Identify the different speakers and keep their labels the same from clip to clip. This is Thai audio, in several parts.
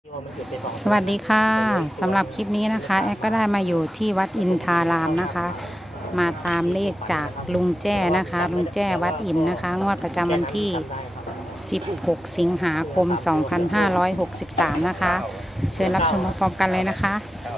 Speaker 1: สวัสดีค่ะสำหรับคลิปนี้นะคะแอดก็ได้มาอยู่ที่วัดอินทารามนะคะ มาตามเลขจากลุงแจ้นะคะลุงแจ้วัดอินนะคะงวดประจำวันที่ 16 สิงหาคม 2563 นะคะ เชิญรับชมพร้อมๆกันเลยนะคะ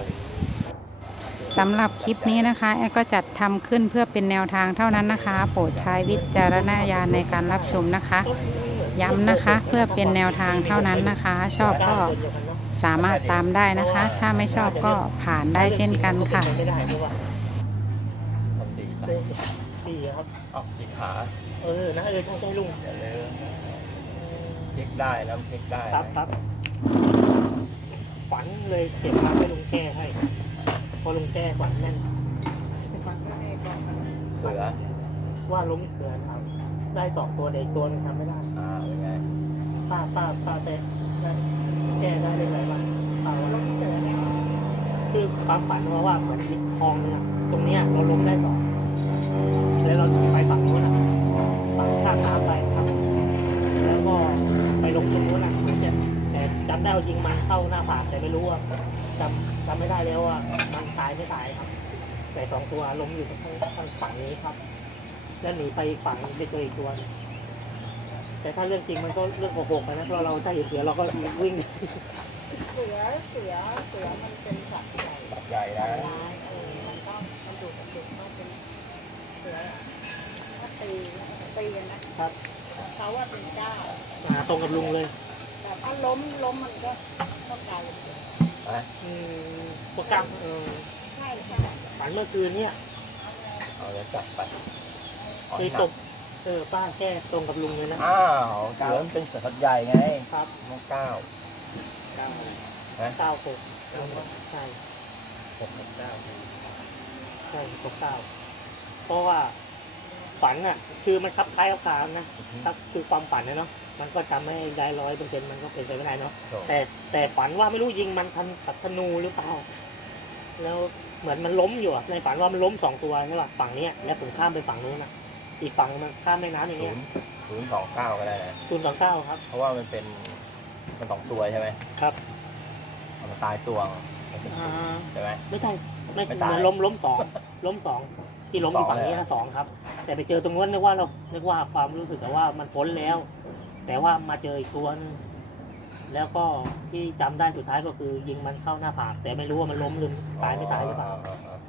Speaker 1: สำหรับคลิปนี้นะคะแอดก็จัดทำขึ้นเพื่อเป็นแนวทางเท่านั้นนะคะ โปรดใช้วิจารณญาณในการรับชมนะคะ ย้ำนะคะเพื่อเป็นแนวทางเท่านั้นนะคะ ชอบก็สามารถตามได้นะคะ ถ้าไม่ชอบก็ผ่านได้เช่นกันค่ะ
Speaker 2: สี่ครับ
Speaker 3: สี่ขา
Speaker 2: นะใช่ลุง
Speaker 3: พลิกได้น้ำพลิกได้
Speaker 2: ครับฝันเลยเก็บมาให้ลุงแก้ให้พอลุงแก้ฝันแน่น
Speaker 3: เสือ
Speaker 2: ว่าล้มเสือครับได้2 ตัวเด็กตัวนึงทำไม่ได้
Speaker 3: เป็นไง
Speaker 2: ป้าเต้แก้ได้ไหมบ้างป้าว่าล้มเสือเนี่ยคือความฝันว่าเหมือนคลองเนี่ยตรงเนี้ยเราล้มได้2แล้วเราไปฝั่งนู้นฝั่งข้ามน้ำไปครับแล้วก็ไปลงตรงนู้นแต่จำได้ว่ายิงมันเข้าหน้าผากแต่ไม่รู้ว่าจำไม่ได้แล้วว่ามันตายไม่ตายครับแต่2 ตัวล้มอยู่ทางฝั่งนี้ครับแล้วหนีไปฝั่งไปเจออีกตัวแต่ถ้าเรื่องจริงมันก็เรื่องโกหกนะเพราะเราถ้าเห็นเสือเราก็วิ่ง
Speaker 4: เสือมันเป็นสัตว์ใหญ่
Speaker 3: ใหญ่นะ
Speaker 4: มันก็มันดุมันเป็นเสือถ้าตีกันนะครับเขาว่าเป็นเจ้า
Speaker 2: ตรงกับลุงเลย
Speaker 4: แต่ถ้าล้มมันก็ต้องกลายเป็นเสือ
Speaker 2: โปรแกรม
Speaker 4: ใช่
Speaker 2: ฝันเมื่อคืนเนี่ย
Speaker 3: เอาเลยจับไป
Speaker 2: คือตกป้าแค่ตรงกับลุงเลยนะ
Speaker 3: เสือมันเป็นเสือใหญ่ไง
Speaker 2: ครับ
Speaker 3: น้อง9
Speaker 2: 6ใช่
Speaker 3: 6 9
Speaker 2: ใช่9เพราะว่าฝันอ่ะคือมันคับคล้ายคับคานะคือความฝันเนาะมันก็จำไม่ได้100%มันก็เป็นไปไม่ได้เนาะแต่ฝันว่าไม่รู้ยิงมันทันกับธนูหรือเปล่าแล้วเหมือนมันล้มอยู่ในฝันว่ามันล้ม2 ตัวใช่ป่ะฝั่งนี้แล้วผมข้ามไปฝั่งนู้นนะอีกฝั่งมันข้ามแม่น้ำอย่างเงี้ย
Speaker 3: 029ก็ได้นะ
Speaker 2: 029ครับ
Speaker 3: เพราะว่ามัน2 ตัวใช่ไหม
Speaker 2: ครับ
Speaker 3: มันตายตัวใช่ไหม
Speaker 2: ไม่ใช่มันล้ม2ที่ล้มอยู่ฝั่งนี้นะ2ครับแต่ไปเจอตรงนู้นนึกว่าความรู้สึกแต่ว่ามันพ้นแล้วแต่ว่ามาเจออีกตัวนึงแล้วก็ที่จำได้สุดท้ายก็คือยิงมันเข้าหน้าผากแต่ไม่รู้ว่ามันล้มหรือตายไม่ตายหรือเปล่า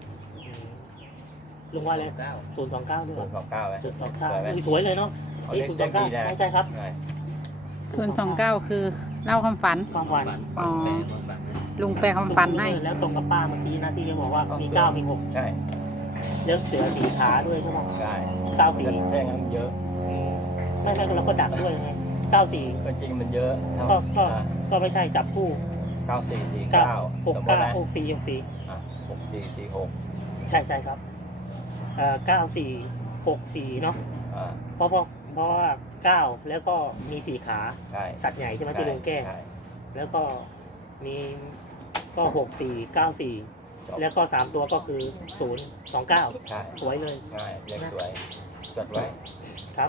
Speaker 2: ลุงว่าเลย029ด้วย
Speaker 3: 029ไหม
Speaker 2: 029สวยเลยเนาะ029ใช่ครับ
Speaker 1: 029คือเล่าความฝันลุงแปลความฝันให้
Speaker 2: แล้วตรงกับป้าเมื่อกี้นะที่จะบอกว่ามี9มี6
Speaker 3: ใช่
Speaker 2: แล้วเสือ4 ขาด้วยใช่ไหม
Speaker 3: ใช่
Speaker 2: 9 4
Speaker 3: ใช่งั้นเยอะ
Speaker 2: ไม่เราก็ดักด้วยไง9 4
Speaker 3: จริงมันเยอะ
Speaker 2: ก็ไม่ใช่จับคู่
Speaker 3: 9 4 4 9
Speaker 2: 6 9 6 4 6
Speaker 3: 4 6
Speaker 2: ใช่ครับ9 4 6 4เนาะเพราะว่า9แล้วก็มี4 ขาสัตว์ใหญ่ใช่ไหมที่ลุงแก้แล้วก็มีก็6 4 9 4แล้วก็3 ตัวก็คือ029สวยเลย
Speaker 3: เรียกสวยจดไว้
Speaker 2: ครับ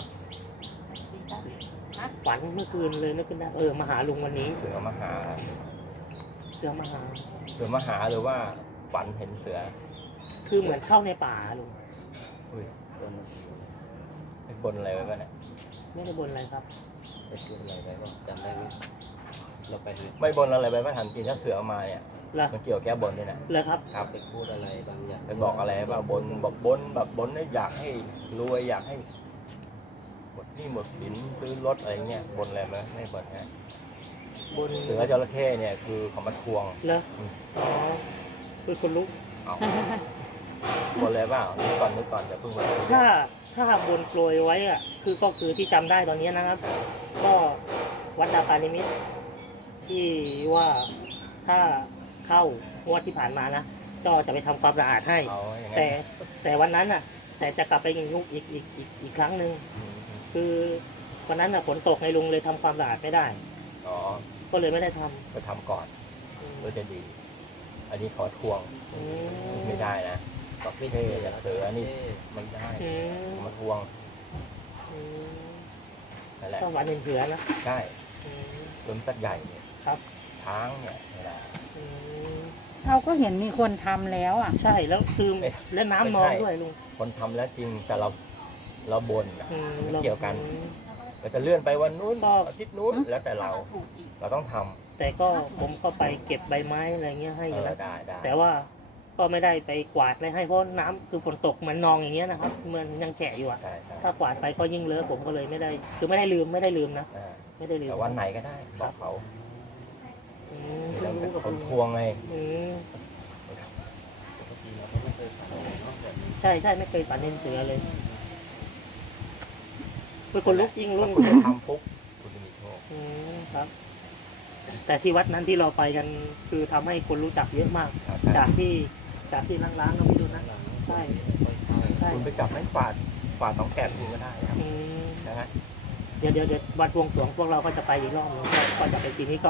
Speaker 2: ฝันเมื่อคืนเลยนึกขึ้นได้มาหาลุงวันนี้
Speaker 3: เสือมาหาหรือว่าฝันเห็นเสือ
Speaker 2: คือเหมือนเข้าในป่าลุง
Speaker 3: บนอะไรไว้ป่ะเนี่ย
Speaker 2: ไม่ได้บนอะไรครับ
Speaker 3: ไปบนอะไรไว้บ้างจำได้ไหมเราไปไม่บนอะไรไปไม่ทันจริงถ้าเสือมาเนี่ยมันเกี่ยวแก้บนด้วยนะ
Speaker 2: เลยครับ
Speaker 3: ไปพูดอะไรบางอย่างไปบอกอะไรว่าบนแบบบนอยากให้รวยอยากให้หมดนี่หมดสินซื้อรถอะไรเงี้ยบนอะไรไหมไม่บนฮะ
Speaker 2: บน
Speaker 3: เสือจระเข้เนี่ยคือเขามาทวง
Speaker 2: แล้วคือคนลุก
Speaker 3: บนอะไรเปล่านึกก่อนจะเพิ่งมา
Speaker 2: ถ้าบนโปรยไว้อ่ะก็คือที่จำได้ตอนนี้นะครับก็วัดนาคานิมิตที่ว่าถ้าเข้างวดที่ผ่านมานะก็จะไปทำความสะอาดให้แต่วันนั้นอ่ะแต่จะกลับไปอีกครั้งหนึ่งคือวันนั้นฝนตกในลุงเลยทำความสะอาดไม่ได้ก็เลยไม่ได้ทำ
Speaker 3: ไปทำก่อนก็จะดีอันนี้ขอทวงไม่ได้นะกับพี่เท่จะเสือนี่ไม่ได้มาทวง
Speaker 2: นั่นแหละต้องวันเห็นเสือนะ
Speaker 3: ใช่ต้นตัดใหญ่เนี่ย
Speaker 2: ครับ
Speaker 3: ช้างเนี่ยไม่ได้
Speaker 2: อืม
Speaker 1: เราก็เห็นมีคนทำแล้วอ่ะ
Speaker 2: ใช่แล้วคือ
Speaker 3: เอ๊ะ
Speaker 2: และน้ำ
Speaker 3: ไม่
Speaker 2: นอง
Speaker 3: ใช่
Speaker 2: ด้วยลุง
Speaker 3: คนทำแล้วจริงแต่เราบ่นอะ
Speaker 2: อืม
Speaker 3: ไม่เกี่ยวกัน เราจะเลื่อนไปวันนู้น
Speaker 2: ก็
Speaker 3: อาทิตย์นู้นแล้วแต่เราต้องทำ
Speaker 2: แต่ก็ผมก็ไปเก็บใบไม้อะไรเงี้ยให้อยู่นะ
Speaker 3: ได้
Speaker 2: แต่ว่าก็ไม่ได้ไปกวาดอะไรให้เพราะน้ำคือฝนตกมันนองอย่างเงี้ยนะครับมันยังแฉะอยู่อะ
Speaker 3: ใช่
Speaker 2: ถ้ากวาดไปก็ยิ่งเลอะผมก็เลยไม่ได้ คือไม่ได้ลืมนะ
Speaker 3: อ่า
Speaker 2: ไม่ได้ลืม
Speaker 3: แต่วันไหนก็ได้บอกเขา
Speaker 2: อืม
Speaker 3: แล้ว
Speaker 2: รู้กับ
Speaker 3: คน
Speaker 2: ลุง
Speaker 3: ทวงไง
Speaker 2: อืม
Speaker 3: ปกติเราก็ไม่เคยฝันเลยเนาะแบบนี้
Speaker 2: ใช่ไม่เคยฝันเห็นเสือเลยเป็นคนลุกยิ่งลุ
Speaker 3: ถ้าก คุณจะทำปุ๊บคุณจะมีโชค
Speaker 2: อืมครับ แต่ที่วัดนั้นที่เราไปกันคือทำให้คนรู้จักเยอะมาก จากที่ล้างๆก็ไม่รู้นะใช่ใช่
Speaker 3: คุณไปจับไม้กวาดสองแกะคุณก็ได้ครับ
Speaker 2: อืม
Speaker 3: นะฮะ
Speaker 2: เดี๋ยววัดบวงสรวงพวกเราก็จะไปอีกรอบหนึงก็จะไปทีนี้ก็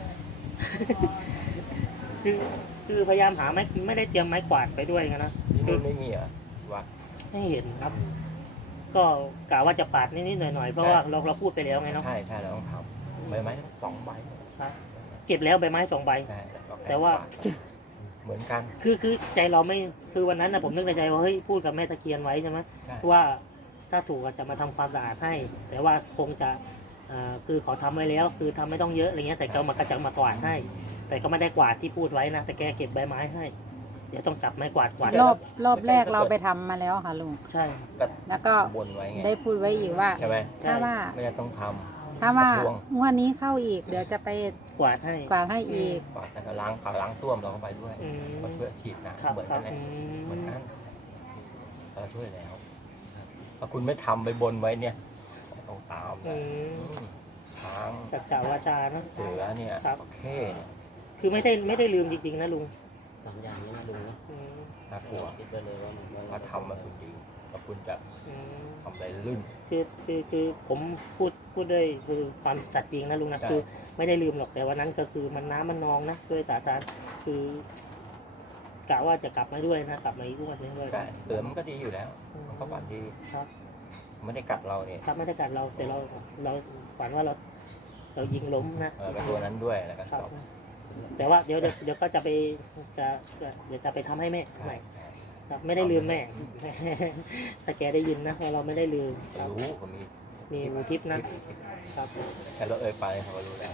Speaker 2: คือพยายามหาไม่ได้เตรียมไม้กวาดไปด้วยกันนะ
Speaker 3: ที่นู่นไม่มีเหรอวัด
Speaker 2: ให้เห็นครับ ก็กะว่าจะปาดนิดๆหน่อยๆเพราะว่าเราพูดไปแล้วไงเนาะ
Speaker 3: ใช่เราต้องทำใบไม้ทั้งสองใบ
Speaker 2: ครับ เก็บแล้วใบไม้2 ใบ
Speaker 3: ใช่ก็กะ
Speaker 2: แต่ว่า
Speaker 3: เหมือนกัน
Speaker 2: คือใจเราไม่คือวันนั้นนะผมนึกในใจว่าเฮ้ยพูดกับแม่ตะเคียนไว้ใช่ไหม
Speaker 3: ใช่
Speaker 2: ว่าถ้าถูกอาจจะมาทำความสะอาดให้ แต่ว่าคงจะคือเขาทำไว้แล้ว คือทำไม่ต้องเยอะอะไรเงี้ยแต่ก็ก็จะมากวาดให้ แต่ก็ไม่ได้กวาดที่พูดไว้นะแต่แกเก็บใบไม้ให้ เดี๋ยวต้องจับไม้กวาดกวาด
Speaker 1: รอบแรกเราไปทำมาแล้วค่ะลุง
Speaker 2: ใช่
Speaker 1: แล้วก็
Speaker 3: บนไว้ไง
Speaker 1: ได้พูดไว้อีกว่า
Speaker 3: ใช่ไหม
Speaker 1: ถ้าว่า
Speaker 3: ไม่ได้ต้องท
Speaker 1: ถ้าว่า
Speaker 3: ทวง
Speaker 1: งวดนี้เข้าอีก เดี๋ยวจะไป
Speaker 2: กวาดให้
Speaker 1: กวาดให้อีก
Speaker 3: ำกวาดแล้วก็ล้างขาล้างส้วมเราก็ไปด้วย
Speaker 2: อืม
Speaker 3: เพื่อฉีดน้ำ
Speaker 2: ครับ
Speaker 3: เหมือน
Speaker 2: ครั
Speaker 3: กับ นแหละ
Speaker 2: อื
Speaker 3: เหมือน
Speaker 2: ม
Speaker 3: กันเราช่วยแล้วถ้าคุณไม่ทำไปบนไว้เนี่ยต้องตาม
Speaker 2: อื
Speaker 3: นะ
Speaker 2: ม
Speaker 3: ช้าง
Speaker 2: สัจจาวาจานะ
Speaker 3: เสือเนี่ย
Speaker 2: ครับ
Speaker 3: เข้เนี่ย
Speaker 2: คือไม่ได้ลืมจริงๆนะลุง
Speaker 5: สองอย่างนี้นะลุงนะ
Speaker 2: อืม
Speaker 3: น่ากลัว
Speaker 5: คิดไปเลยว่ามัน
Speaker 3: ถ้าทำมาคุณดีถ้าคุณจะ
Speaker 2: อืม
Speaker 3: ทำอะไรลื่น
Speaker 2: คือผมพูดด้วยคือความสัตย์จริงนะลุงนะ
Speaker 3: ใช่
Speaker 2: คือไม่ได้ลืมหรอกแต่วันนั้นก็คือมันน้ำมันนองนะด้วยสาธารคือกะว่าจะกลับมาด้วยนะกลับมาอีกวันนึงด้วย
Speaker 3: ใช่เสือมันก็ดีอยู่แล้ว มันก็ฝันดี
Speaker 2: ครับ
Speaker 3: ไม่ได้กัดเราเนี่ย
Speaker 2: ครับไม่ได้กัดเราแต่เราฝันว่าเรายิงล้มนะ
Speaker 3: ไปตัวนั้นด้วยแล้วก็
Speaker 2: ครับ
Speaker 3: จบ
Speaker 2: แต่ว่าเดี๋ยวก็จะไปเดี๋ยวจะไปทำให้แม่ใหม่ครับไม่ได้ลืมแม่ ถ้าแกได้ยินนะว่าเราไม่ได้ลืมครับ
Speaker 3: รู้ผมมี
Speaker 2: มีมูทิปนะครับ
Speaker 3: แค่เราเอ่ยไปเขาก็รู้แล้ว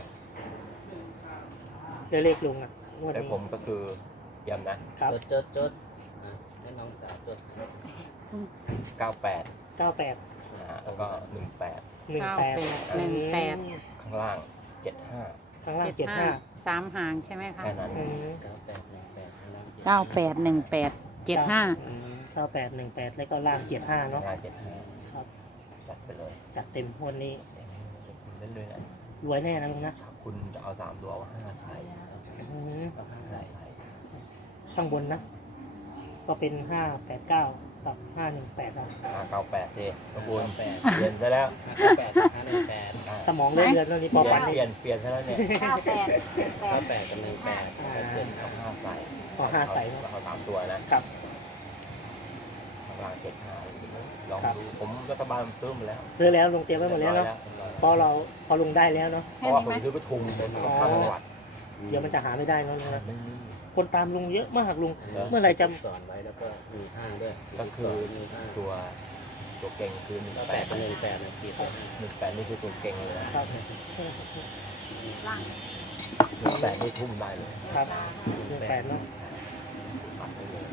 Speaker 2: เดี๋ยวเลขลุงอ่ะงวด
Speaker 3: แต่
Speaker 2: นี้
Speaker 3: ผมก็คือย้ำนะครับ
Speaker 5: จดอ่ะให้น้องสาวจด
Speaker 3: 98
Speaker 2: 98
Speaker 3: นะฮะแล้วก็ 18
Speaker 2: 18
Speaker 3: ข้างล่าง 75
Speaker 2: ข้างล่าง
Speaker 1: สามหางใช่ไหมคะ
Speaker 3: แค่นั้น
Speaker 2: อืม
Speaker 1: 9818
Speaker 2: แล้วก็ล่าง 75เนาะ
Speaker 3: ล่าง
Speaker 2: ครับ
Speaker 3: 75จัดไปเลย
Speaker 2: จัดเต็มงวันนี้
Speaker 3: คุณเล่นเลยนะ
Speaker 2: รวยแน่นะลุงนะ
Speaker 3: ถ้าคุณจะเอา3ตัวเอา5ใส่
Speaker 2: อืม
Speaker 3: เอา5ใส่
Speaker 2: ข้างบนนะ ก็เป็น 589 กับ 518นะ
Speaker 3: 598ดิขบวนเปลี่ยนซะแล้ว
Speaker 2: สมองเลื่อนแล้วนี่พอฝัน
Speaker 3: เป
Speaker 2: นี่
Speaker 3: ลี่ยนซะแล้วเนี่ย
Speaker 5: 98กับ18
Speaker 3: เปลี่ยนเอา5ใส่
Speaker 2: พอ5ใส่
Speaker 3: เอา3ตัวนะครับ ข้างล่าง75ลองดูผมรัฐบาลซื้อมาแล้ว
Speaker 2: ซื้อแล้วลุงเตรียมไว้หมดแล้วเนาะพอลุงได้แล้วเนาะ
Speaker 3: เพราะว่าผมซื้อไปทุงเป็นข้างจังหวัด
Speaker 2: เดี๋ยวมันจะหาไม่ได้เนาะลุงนะ
Speaker 3: ไม่มี
Speaker 2: คนตามลุงเยอะมากลุง
Speaker 3: เหรอ
Speaker 2: เมื่อไหรจะ
Speaker 5: สอนไว้แล้วก็มีห้างด้วย
Speaker 3: ก็คือ
Speaker 5: มีห้าง
Speaker 3: ตัวเก่งคือ
Speaker 5: 8กับ18นะคิด
Speaker 3: 18นี่คือตัวเก่งเลยนะครับ 18นี่ทุ่มได้เลย
Speaker 2: ครับ18เนาะ
Speaker 3: ปัดไปเลย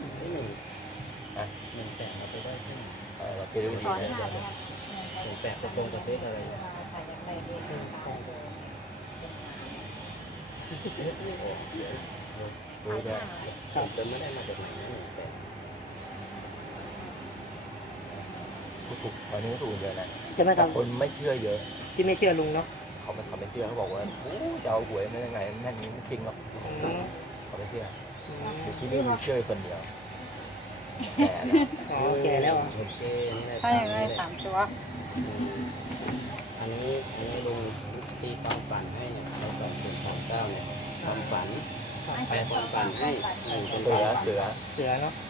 Speaker 5: 18เราไปได้ที่
Speaker 3: เราไปดูดีนะ
Speaker 5: 18จะตรงกับเลขอะไรเนี่ย
Speaker 3: ดูด้วย
Speaker 5: ผมจนไม่ได้มาจากไหนนะ18
Speaker 3: ถูกตอนนี้ถูกเยอะนะ
Speaker 2: จะไม่
Speaker 3: แต่
Speaker 2: ทำ
Speaker 3: คนไม่เชื่อเยอะ
Speaker 2: ที่ไม่เชื่อลุงเนาะ
Speaker 3: เขาไม่เชื่อเขาบอกว่าโอ้จะเอาหวยไม่ยังไงแม่นี้ไม่จริงหรอก
Speaker 2: อืม
Speaker 3: เขาไม่เชื่อ
Speaker 2: อืม
Speaker 3: อยู่ที่นี่มีเชื่อคนเดียวแก่แล้ว
Speaker 2: อ๋อแก่แล้วอ่ะ
Speaker 5: โอเคนี่ได้
Speaker 1: ถ้าอย่างไร
Speaker 5: ตาม
Speaker 1: 3 ตัว
Speaker 5: อันนี้ลุงตีความฝันให้เราฝันถึง39เนี่ยความฝันแปลความฝันให้เป็น
Speaker 3: เสือ
Speaker 2: เสือเนาะ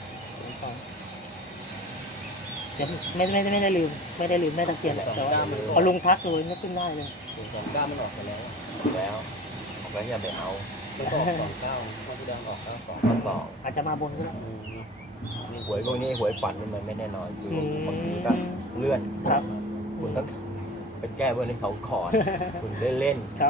Speaker 2: เดี๋ยวไม่ได้ลืมแม่ตะเคียนแหละแต่ว่าพอลุงทักเลยนึกขึ้นได้เลย
Speaker 5: 39มันออกไปแล้ว
Speaker 3: แล้ว
Speaker 2: พ
Speaker 3: ผมก็อย่าไปเอา
Speaker 5: แล้วก็ออก29ข้อที่แล้วออก92
Speaker 3: มันบอก
Speaker 2: อาจจะมาบนก็ได้
Speaker 5: นี่
Speaker 3: หวยพวกนี้หวยฝันมันไม่แน่นอนคือบางทีก็เลื่อน
Speaker 2: ครับ
Speaker 3: คุณต้องไปแก้บนให้เขาขอด คุณเล่น
Speaker 2: ครับ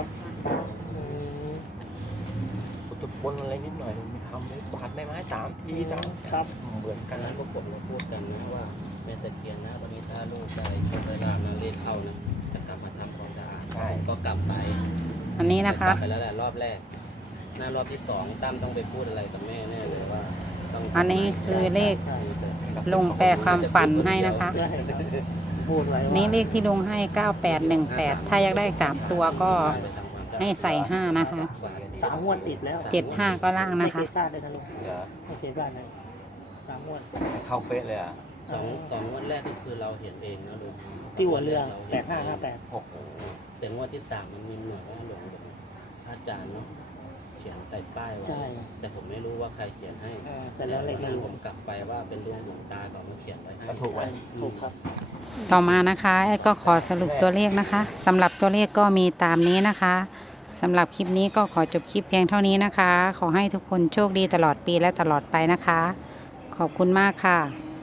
Speaker 3: ๆคุณจะบนอะไรนิดหน่อยมีทำเลยกวาดได้ไหม3 ทีจ้ะ
Speaker 2: ครับ
Speaker 3: เหมือน
Speaker 5: กั
Speaker 3: กัน น
Speaker 5: นั้
Speaker 3: นะ
Speaker 5: นพวกผมเราพูดกันนะว่าแม่ตะเคียนนะวันนี้ถ้าลูกได้โชคได้ลาภนะเล่นเข้านะจะกลับมาทำความสะอาด
Speaker 3: ใช่
Speaker 5: ก็กลับไป
Speaker 1: อันนี้นะคะ
Speaker 5: กลับไปแล้วแหละรอบแรก หน้ารอบที่2ตั้มต้องไปพูดอะไรกับแม่แน่เลยว่าต้อง
Speaker 1: อันนี้คือเลขลุงแปลความฝันให้นะคะ
Speaker 2: ได้พูดไว้ว่า
Speaker 1: นี่เลขที่ลุงให้ 9818 ถ้าอยากได้3ตัวก็ให้ใส่5นะคะ
Speaker 2: 3 งวดติดแล้ว
Speaker 1: 75ก็ล่าง
Speaker 2: ไม่
Speaker 1: นะ
Speaker 2: เค
Speaker 1: คะ
Speaker 2: ยพลาดเลยนะลุง
Speaker 3: เดี๋ยว
Speaker 2: ไม่เคยพลาดเลย3 งวด
Speaker 3: เข้าเป๊ะเลยอ่ะ
Speaker 5: สองงวดแรกก็คือเราเห็นเองนะลุง
Speaker 2: ที่หัวเรือ
Speaker 5: ราห็นเง
Speaker 2: 8558
Speaker 3: โอ้โห
Speaker 5: แต่งวดที่3มันมีหน่วยว่าหลวงพระอาจารย์เนาะเขียนใส่ป้ายไว้
Speaker 2: ใช่
Speaker 5: แต่ผมไม่รู้ว่าใครเขียนให้
Speaker 2: เสร็จแล้วเลขไม่รู้
Speaker 5: ผมกลับไปว่าเป็นลุงหลวงตาก่อนมาเขียนไว้ให้
Speaker 3: ก็ถูกไหม
Speaker 2: ถูกครับ
Speaker 1: ต่อมานะคะแอดก็ขอสรุปตัวเลขนะคะสำหรับตัวเลขก็มีตามนี้นะคะสำหรับคลิปนี้ก็ขอจบคลิปเพียงเท่านี้นะคะ ขอให้ทุกคนโชคดีตลอดปีและตลอดไปนะคะ ขอบคุณมากค่ะ